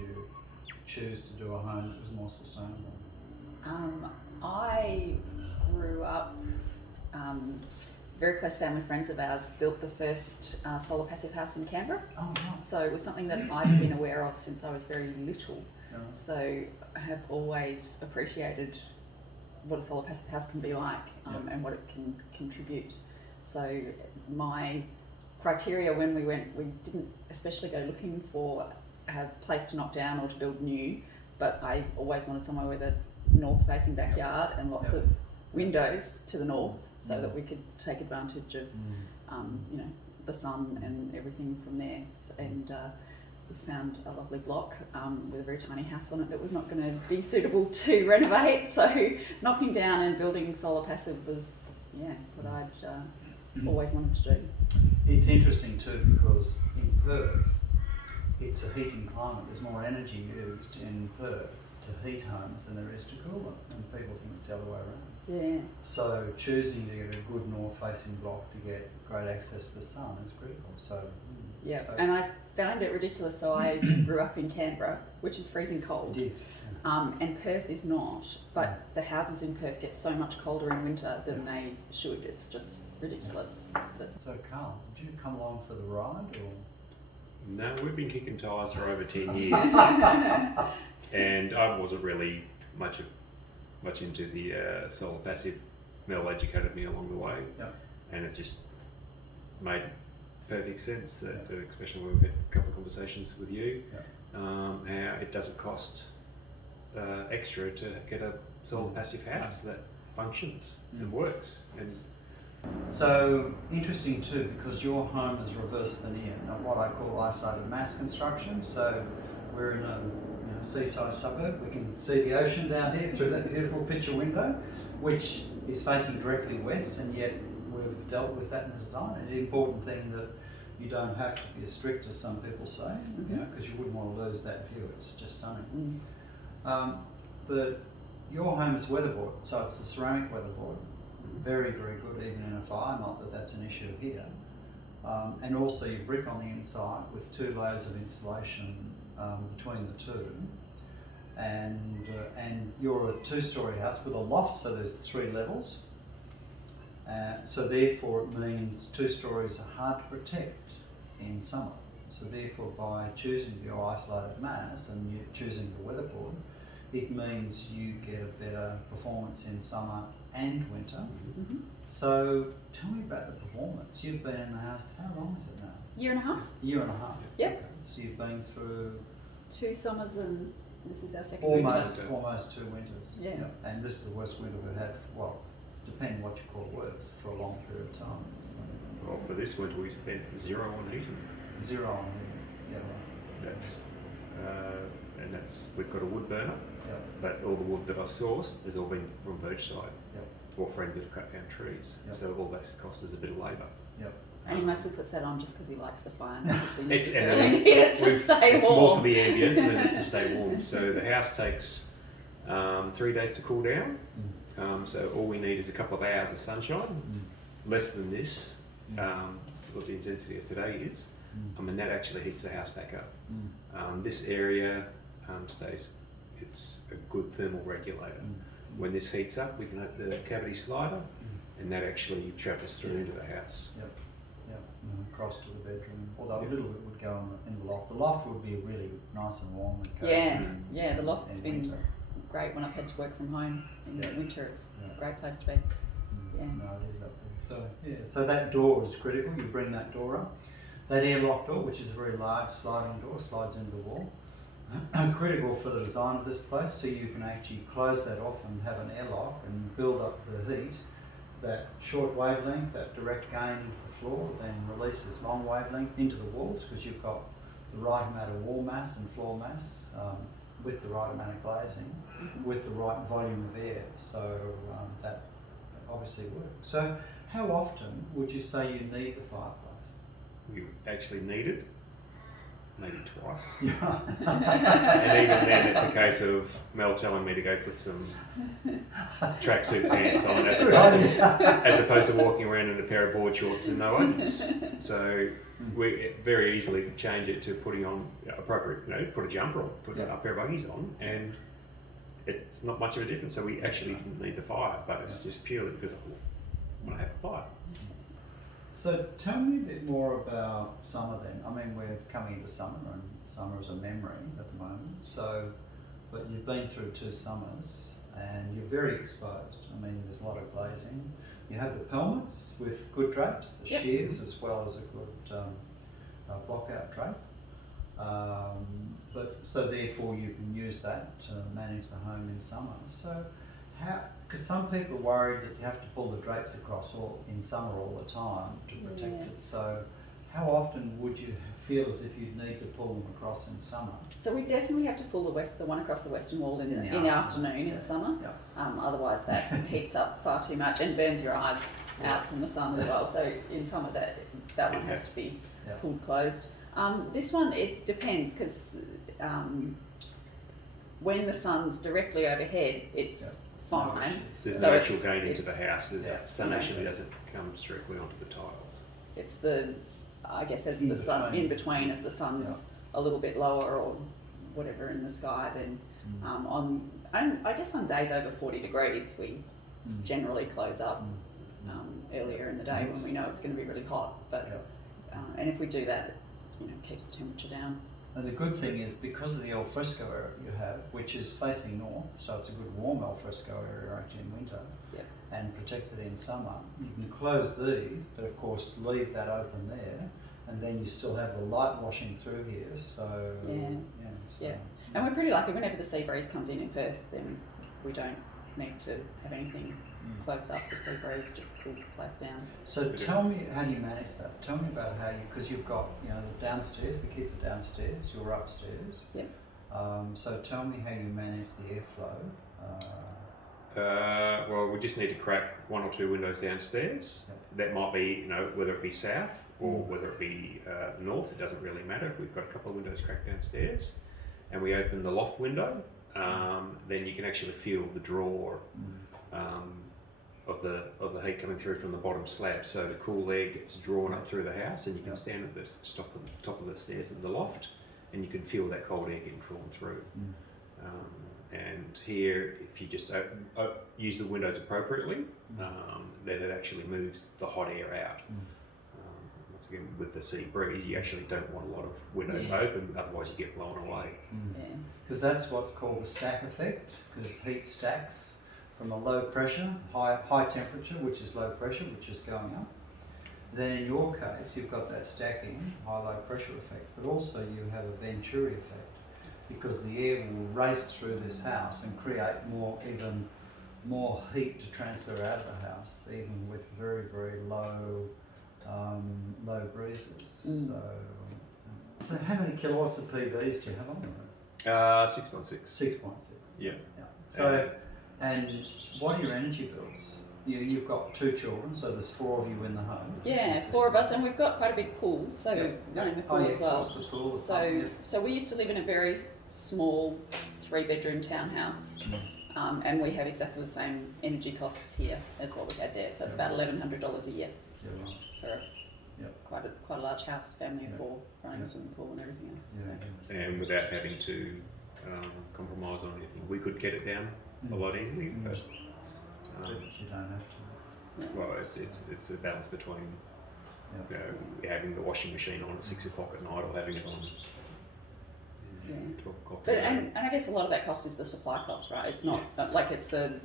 you choose to do a home that was more sustainable? I grew up, very close family friends of ours built the first solar passive house in Canberra. Oh, nice. So it was something that I've been aware of since I was very little. Yeah. So I have always appreciated what a solar passive house can be like, and what it can contribute. So my criteria when we went, we didn't especially go looking for a place to knock down or to build new, but I always wanted somewhere with a north-facing backyard and lots of windows to the north, so that we could take advantage of, you know, the sun and everything from there. And we found a lovely block with a very tiny house on it that was not going to be suitable to renovate. So knocking down and building solar passive was, what I'd always wanted to do. It's interesting too, because in Perth, it's a heating climate. There's more energy used in Perth to heat homes than there is to cool them, and people think it's the other way around. Yeah. So choosing to get a good north-facing block to get great access to the sun is critical. So Yeah, so and I found it ridiculous. So I grew up in Canberra, which is freezing cold. it is. And Perth is not, but the houses in Perth get so much colder in winter than they should. It's just ridiculous. But So Carl, did you come along for the ride, or? No, we've been kicking tyres for over 10 years. And I wasn't really much into the solar passive. Mel educated me along the way, and it just made perfect sense, that, especially when we've had a couple of conversations with you, how it doesn't cost extra to get a solar passive house that functions and works. And So interesting too, because your home is reverse veneer, not what I call isolated mass construction. So we're in a seaside suburb. We can see the ocean down here through that beautiful picture window, which is facing directly west, and yet we've dealt with that in the design. It's an important thing that you don't have to be as strict as some people say, because you wouldn't want to lose that view. It's just stunning. But your home is weatherboard, so it's a ceramic weatherboard. Very, very good even in a fire, not that that's an issue here. And also you brick on the inside with 2 layers of insulation between the two. And you're a 2-storey house with a loft, so there's 3 levels. So therefore it means 2 stories are hard to protect in summer. So therefore by choosing your isolated mass and you're choosing the weatherboard, it means you get a better performance in summer and winter. So tell me about the performance. You've been in the house, how long is it now? Year and a half. Year and a half. Yep. Okay. So you've been through 2 summers and this is our second winter. Almost 2 winters. Yeah. And this is the worst winter we've had, well, depending what you call worse, for a long period of time. So well, for this winter we spent 0 on heating. 0 on heating. Yeah, right. That's we've got a wood burner, but all the wood that I've sourced has all been from Birchside or friends that have cut down trees. So all that's cost us a bit of labour. And he mostly puts that on just because he likes the fire, not because we It's need it to stay warm. It's more for the ambience than it is to stay warm. So the house takes 3 days to cool down. So all we need is a couple of hours of sunshine. Less than this, what the intensity of today is. And that actually heats the house back up. This area it's a good thermal regulator. When this heats up, we can open the cavity slider, and that actually travels through into the house. Across to the bedroom, although a little bit would go in the loft. The loft would be really nice and warm and cozy. Yeah, the loft's been winter. great when I've had to work from home in the winter. It's a great place to be. No, it is up there. So that door is critical. You bring that door up. That airlock door, which is a very large sliding door, slides into the wall. Critical for the design of this place, so you can actually close that off and have an airlock and build up the heat. That short wavelength, that direct gain into the floor, then releases long wavelength into the walls, because you've got the right amount of wall mass and floor mass with the right amount of glazing, with the right volume of air. So that obviously works. So how often would you say you need the fireplace? We actually need it maybe twice. Yeah. And even then, it's a case of Mel telling me to go put some tracksuit pants on, as opposed to walking around in a pair of board shorts and no undies. So we very easily change it to putting on appropriate, put a jumper on, put a pair of Uggies on, and it's not much of a difference. So we actually didn't need the fire, but it's just purely because I want to have a fire. So tell me a bit more about summer then. I mean, we're coming into summer, and summer is a memory at the moment. So, but you've been through 2 summers and you're very exposed. I mean, there's a lot of glazing. You have the pelmets with good drapes, the shears, as well as a good block out drape. But so therefore you can use that to manage the home in summer. So how, because some people are worried that you have to pull the drapes across in summer all the time to protect it. So how often would you feel as if you'd need to pull them across in summer? So we definitely have to pull the one across the western wall in the afternoon in summer. Otherwise that heats up far too much and burns your eyes out from the sun as well. So in summer that one has to be pulled closed. This one, it depends, because when the sun's directly overhead, it's fine. There's so no actual gain into the house. The sun actually doesn't come directly onto the tiles. It's I guess as the sun in between, as the sun's a little bit lower or whatever in the sky, then I guess on days over 40 degrees we generally close up earlier in the day when we know it's going to be really hot. But and if we do that, it keeps the temperature down. And the good thing is, because of the al fresco area you have, which is facing north, so it's a good warm al fresco area actually in winter, and protected in summer, you can close these, but of course leave that open there, and then you still have the light washing through here. So and we're pretty lucky. Whenever the sea breeze comes in Perth, then we don't need to have anything closed up. The sea breeze just cools the place down. So tell me, how do you manage that? Tell me about how because you've got, the downstairs, the kids are downstairs, you're upstairs. Yep. So tell me how you manage the airflow. Well, we just need to crack 1 or 2 windows downstairs. That might be, whether it be south or whether it be north, it doesn't really matter. We've got a couple of windows cracked downstairs, and we open the loft window. Then you can actually feel the draw of the heat coming through from the bottom slab. So the cool air gets drawn up through the house, and you can stand at the top of the stairs in the loft, and you can feel that cold air getting drawn through. And here, if you just use the windows appropriately, then it actually moves the hot air out. Once again, with the sea breeze, you actually don't want a lot of windows open, otherwise you get blown away. Because that's what's called the stack effect, because heat stacks from a low pressure, high temperature, which is low pressure, which is going up. Then in your case, you've got that stacking, high-low pressure effect, but also you have a Venturi effect, because the air will race through this house and create even more heat to transfer out of the house, even with very, very low breezes. So how many kilowatts of PVs do you have on the roof? 6.6. 6.6. Yeah. So, and what are your energy bills? You've got 2 children, so there's 4 of you in the home. Yeah, 4 of us, and we've got quite a big pool, so running the pool as well. The pool, so we used to live in a very small 3-bedroom townhouse, and we have exactly the same energy costs here as what we had there. So it's about $1,100 a year for quite a large house, family of 4, running a swimming pool and everything else. And without having to compromise on anything, we could get it down a lot easily, but you don't have to. well, it's a balance between having the washing machine on at 6 o'clock at night or having it on 12 o'clock. But and I guess a lot of that cost is the supply cost, right? It's not like it's the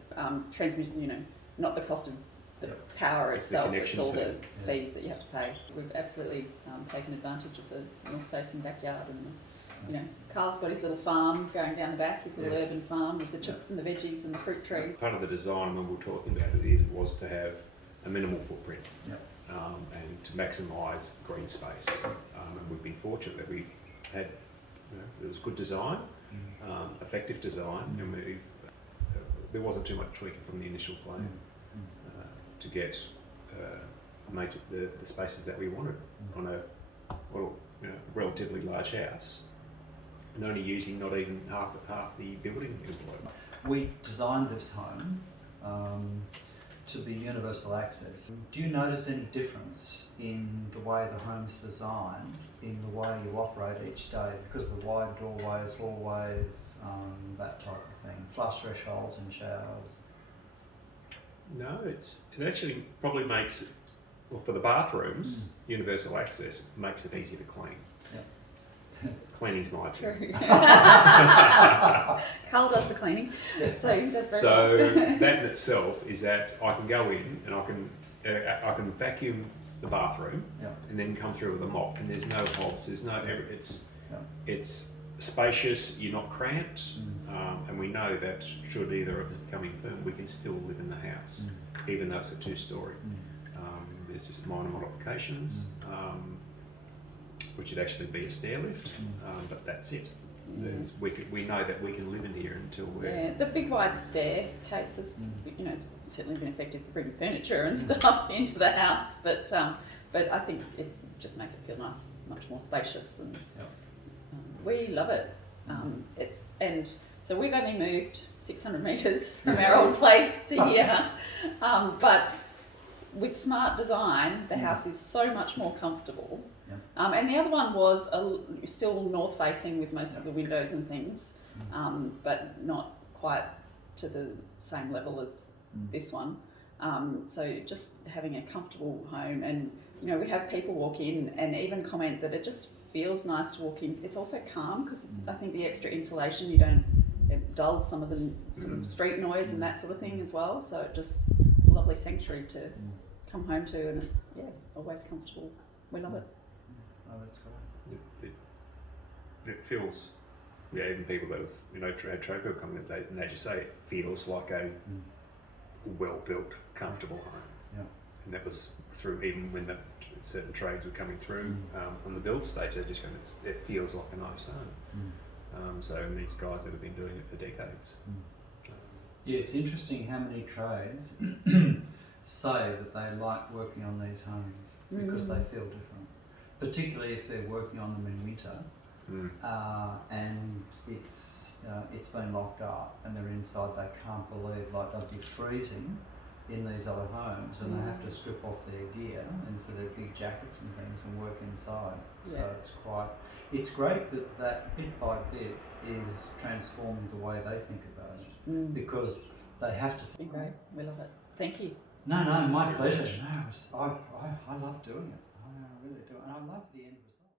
transmission, not the cost of the power itself. It's all the fees that you have to pay. We've absolutely taken advantage of the north-facing backyard, and Carl's got his little farm going down the back, his little urban farm with the chooks and the veggies and the fruit trees. Part of the design when we were talking about it was to have a minimal footprint and to maximise green space. And we've been fortunate that we've had, it was good design, effective design, and there wasn't too much tweaking from the initial plan to get make the spaces that we wanted on well, you know, a relatively large house, and only using not even half the building envelope. We designed this home to be universal access. Do you notice any difference in the way the home's designed, in the way you operate each day, because of the wide doorways, hallways, that type of thing, flush thresholds and showers? No, it actually probably makes, well, for the bathrooms, universal access makes it easy to clean. Cleaning's my True. thing. Carl does the cleaning, so he does very So well. that in itself is that I can go in and I can vacuum the bathroom and then come through with a mop, and there's no hobs, there's no it's spacious, you're not cramped, and we know that should either of us become infirm, we can still live in the house, even though it's a two-storey. There's just minor modifications, which would actually be a stair lift, but that's it. We know that we can live in here until we're... Yeah, the big wide staircase has, you know, it's certainly been effective for bringing furniture and stuff into the house, but I think it just makes it feel nice, much more spacious, and we love it. So we've only moved 600 metres from our old place to here, but with smart design, the house is so much more comfortable. And the other one was still north facing with most of the windows and things, but not quite to the same level as this one. So just having a comfortable home, and you know, we have people walk in and even comment that it just feels nice to walk in. It's also calm because I think the extra insulation, it dulls some of the sort of street noise and that sort of thing as well. So it's a lovely sanctuary to come home to, and it's always comfortable. We love it. Oh, that's great. It feels, even people that have, had Troco come in, they just say it feels like a well-built, comfortable home. And that was through, even when certain trades were coming through on the build stage, they just go, it feels like a nice home. So these guys that have been doing it for decades. Yeah, it's interesting how many trades say that they like working on these homes because they feel different, particularly if they're working on them in winter and it's been locked up and they're inside. They can't believe, like, they'll be freezing in these other homes and they have to strip off their gear into their big jackets and things and work inside. So it's great that bit by bit is transforming the way they think about it because they have to. It's been great. We love it. Thank you. No, my pleasure. No, I love doing it. I really do, and I love the end.